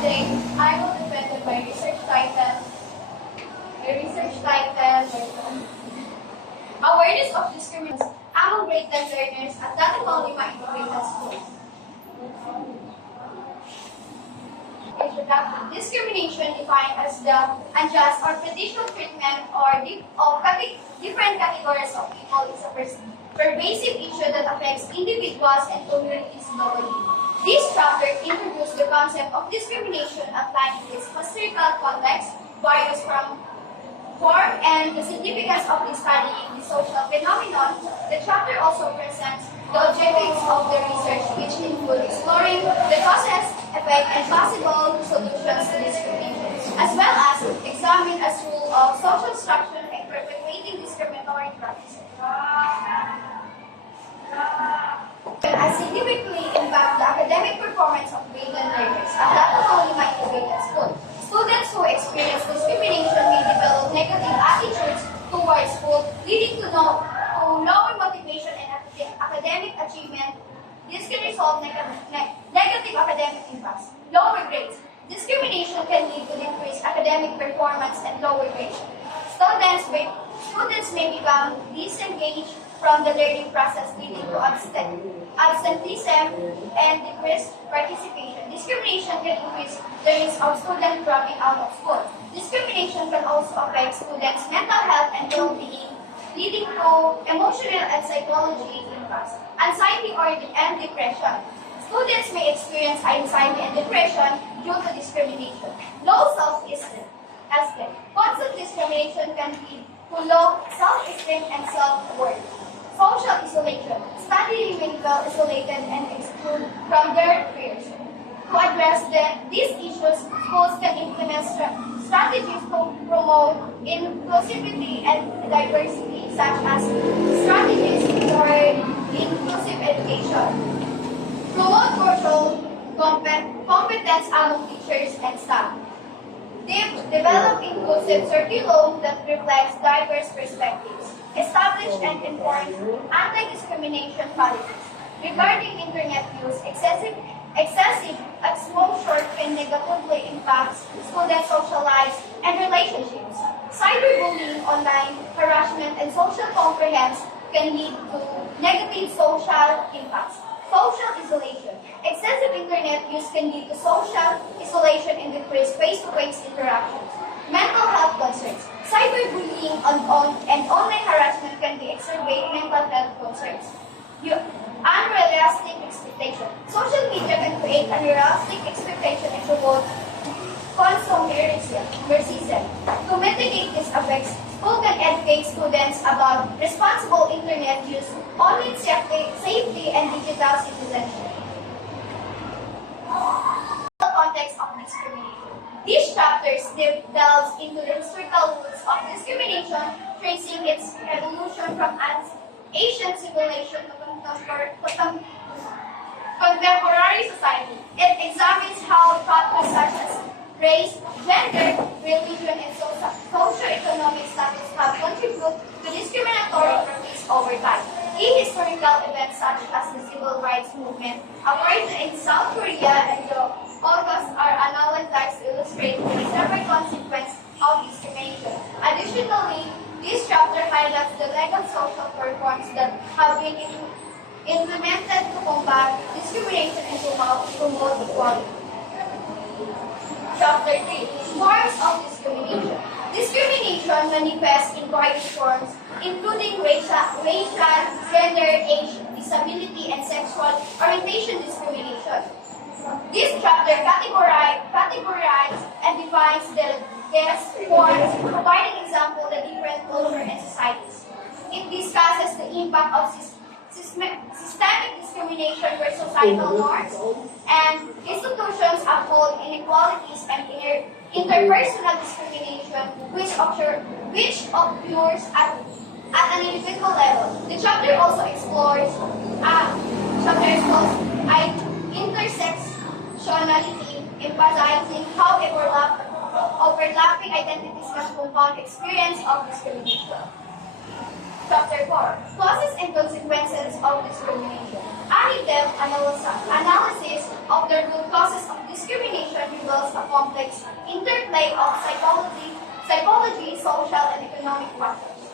today, I will defend my research title. Awareness of Discrimination among grade 10 learners at Dato Lima Integrated School. Introduction. Discrimination defined as the unjust or prejudicial treatment of different categories of people is a pervasive issue that affects individuals and communities globally. This chapter introduced the concept of discrimination outlining its historical context, values from form, and the significance of studying the social phenomenon. The chapter also presents the objectives of the research, which include exploring the causes, effect, and possible solutions to discrimination, as well as examine as rule of social structure and perpetuating discriminatory practices. As significantly impact the academic performance of grade 10 learners at Dato Lima Integrated School. Students who experience discrimination may develop negative attitudes towards school, leading to lower motivation and academic achievement. This can result in negative academic impacts. Lower grades. Discrimination can lead to decreased academic performance and lower grades. Students may become disengaged from the learning process, leading to absenteeism and decreased participation. Discrimination can increase the risk of students dropping out of school. Discrimination can also affect students' mental health and well-being, leading to emotional and psychological impacts. Anxiety and depression. Students may experience anxiety and depression due to discrimination. Low self-esteem. Constant discrimination can lead to low self-esteem and self-worth. Social isolation. Studying may feel isolated and excluded from their peers. To address these issues, schools can implement strategies to promote inclusivity and diversity, such as strategies for inclusive education. Promote cultural competence among teachers and staff. Develop inclusive curriculum that reflects diverse perspectives. Establish and enforce anti-discrimination policies. Regarding internet use, excessive exposure can negatively impact students' social lives and relationships. Cyberbullying, online harassment, and social comprehension can lead to negative social impacts. Social isolation. Excessive internet use can lead to social isolation and decreased face-to-face interactions. Mental health concerns. Cyberbullying and online harassment can exacerbate mental health concerns. Unrealistic expectation. Social media can create unrealistic expectation and promote consumerism. To mitigate these effects, school can educate students about responsible internet use, online safety, and digital citizenship. The context of discrimination. These chapters delves into the historical roots of discrimination, tracing its evolution from ancient civilization to contemporary society. It examines how factors such as race, gender, religion, and socio-economic status have contributed to discriminatory practice over time. Key historical events such as the Civil Rights Movement, occurred in South Korea, and the Holocaust are analyzed to illustrate the several consequences of discrimination. Additionally, this chapter highlights the legal social reforms that have been implemented to combat discrimination and to promote equality. Chapter 3. Forms of discrimination. Discrimination manifests in various forms, including racial, gender, age, disability, and sexual orientation discrimination. This chapter categorizes and defines these forms, providing examples of the different cultures and societies. It discusses the impact of systemic discrimination for societal norms and institutions uphold inequalities and interpersonal discrimination which occurs at an individual level. The chapter also explores intersectionality, emphasizing how overlapping identities can compound experience of discrimination. Chapter 4. Causes and consequences of discrimination. An in-depth analysis of the root causes of discrimination reveals a complex interplay of psychology, social, and economic factors.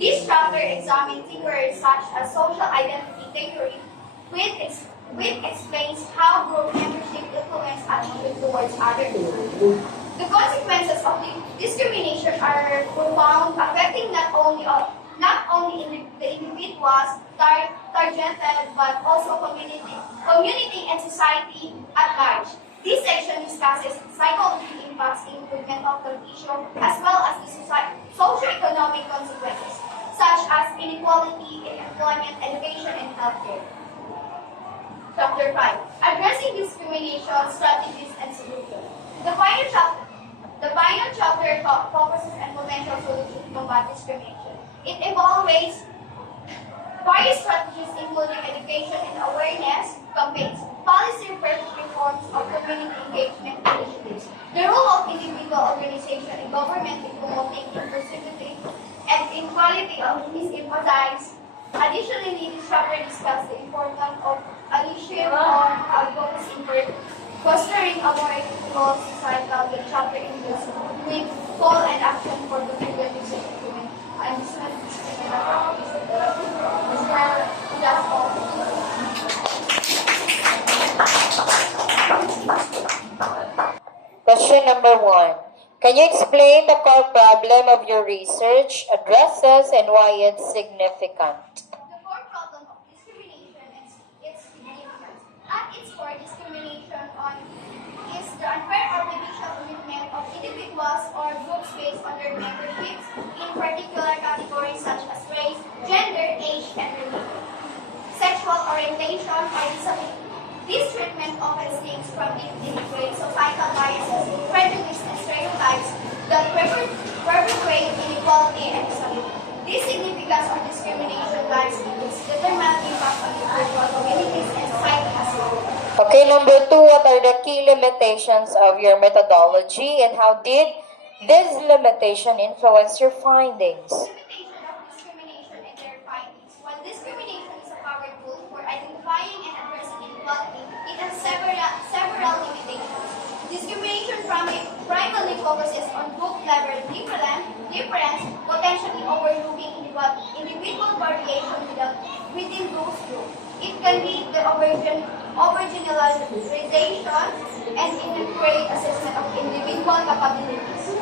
This chapter examines theories such as social identity theory, which explains how group membership influence attitude towards others. The consequences of discrimination are profound, affecting not only the individuals targeted, but also community and society at large. This section discusses psychology impacts, including mental health issues, as well as the socio-economic consequences, such as inequality in employment, education, and healthcare. Chapter 5. Addressing discrimination, strategies, and solutions. The final chapter focuses on potential solutions to combat discrimination. It evaluates various strategies including education and awareness campaigns, policy reforms of community engagement initiatives, the role of individual organization and government in promoting inclusivity and equality is emphasized. Additionally, this chapter discusses the importance of initiative on advocacy for fostering a more equitable societal. The chapter includes with call and action for the prevention of women. I'm just going to speak about that's all. Question number 1. Can you explain the core problem of your research addresses and why it's significant? The core problem of discrimination is its significance. At its core, discrimination is the unfair artificial treatment of individuals or groups based on their memberships in particular categories such as race, gender, age, and religion, sexual orientation, or disability. This treatment often stems from deeply ingrained societal biases, prejudice, and stereotypes that perpetuate inequality and disability. This significance of discrimination lies in its determinant impact on individual communities and society as a whole. Okay, number 2. What are the key limitations of your methodology and how did this limitation influence your findings? Limitation of discrimination and their findings. While discrimination is a powerful tool for identifying and addressing inequality, it has several limitations. Discrimination primarily focuses on group level difference, potentially overlooking individual variation within those groups. It can lead to overgeneralization and inaccurate assessment of individual capabilities.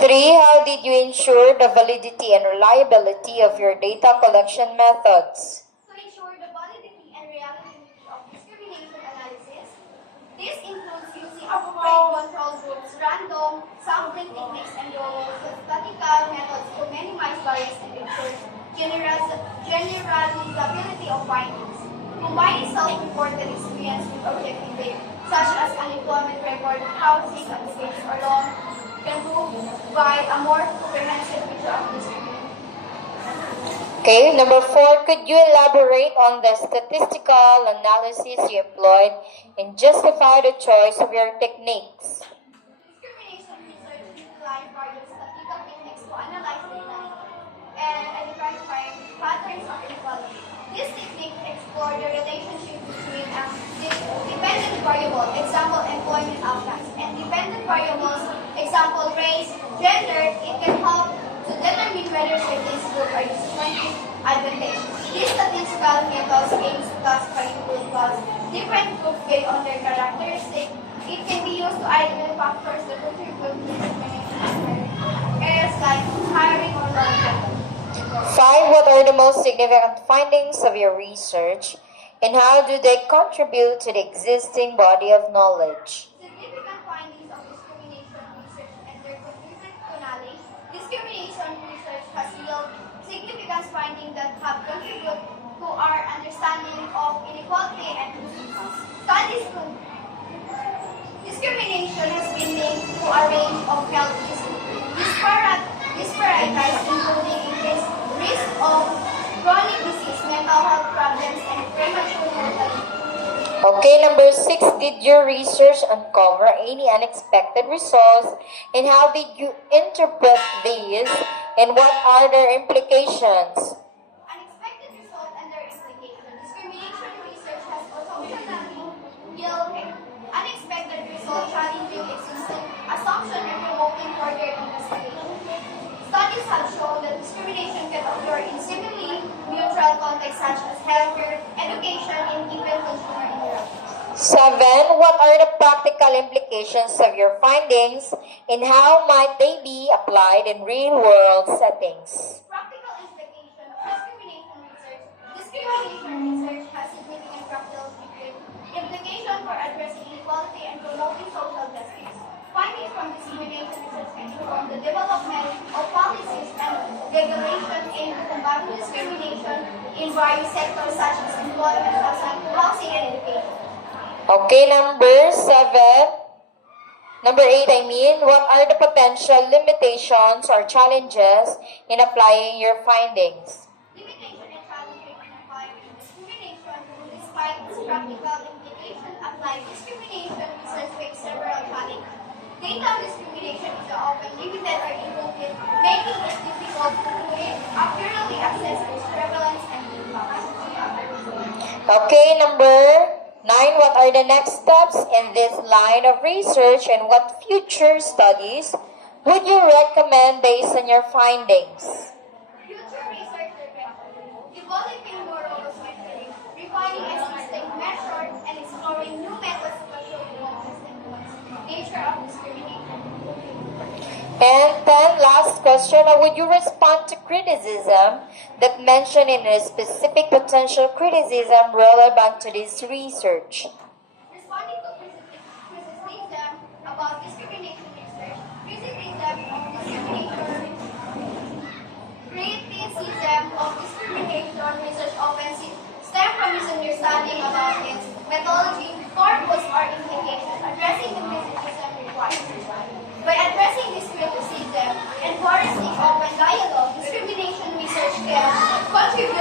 3. How did you ensure the validity and reliability of your data collection methods? To ensure the validity and reliability of discrimination analysis, this includes using appropriate control groups, random sampling techniques, and statistical methods to minimize bias and ensure generalizability of findings. Combining self-reported experience with objective data, such as unemployment record, housing applications, or loan, can provide a more comprehensive picture of discrimination. Okay, number 4. Could you elaborate on the statistical analysis you employed and justify the choice of your techniques? Discrimination research utilizes various statistical techniques to analyze data and identify patterns of inequality. This technique explores the relationship between dependent variable, example employment outcomes, and dependent variables, example race, gender. It can help to determine whether certain groups are disadvantaged. These statistical methods aims to classify individuals different groups based on their characteristics. It can be used to identify factors that contribute to discrimination areas like hiring or loan. 5. What are the most significant findings of your research and how do they contribute to the existing body of knowledge? Significant findings of discrimination research and their contribution to knowledge. Discrimination research has yielded significant findings that have contributed to our understanding of inequality and injustice. Studies discrimination has been linked to a range of health disparities, including increased risk of chronic disease, mental health problems, and premature mortality. Okay, number 6. Did your research uncover any unexpected results and how did you interpret these and what are their implications? have shown that discrimination can occur in seemingly neutral contexts such as healthcare, education, and even consumer interactions. 7. What are the practical implications of your findings and how might they be applied in real-world settings? Practical implication of discrimination research has significant practical implication for addressing inequality and promoting social justice. Findings from discrimination research can inform the development of policies and regulations aimed at combating discrimination in various sectors such as employment, housing, and education. Okay, number 7. Number 8, what are the potential limitations or challenges in applying your findings? Limitation and challenges in applying discrimination. Despite its practical implication, applied discrimination research face several challenges. Data on discrimination is often limited or incomplete, making it difficult to accurately assess its prevalence and impact. Okay, number 9, what are the next steps in this line of research and what future studies would you recommend based on your findings? Future research direction. Developing more robust methods, refining existing measures, and exploring new methods to control the consistent nature of discrimination. And 10, last question, how would you respond to criticism that mentioned in a specific potential criticism relevant to this research? Responding to criticism about discrimination research, criticism of discrimination research often stem from misunderstanding about its methodology, purpose, or implications. Addressing the criticism requires. By addressing this criticism and forcing open dialogue, discrimination research can contribute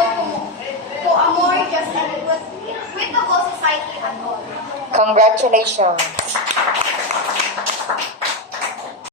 to a more just and equitable society at all. Congratulations!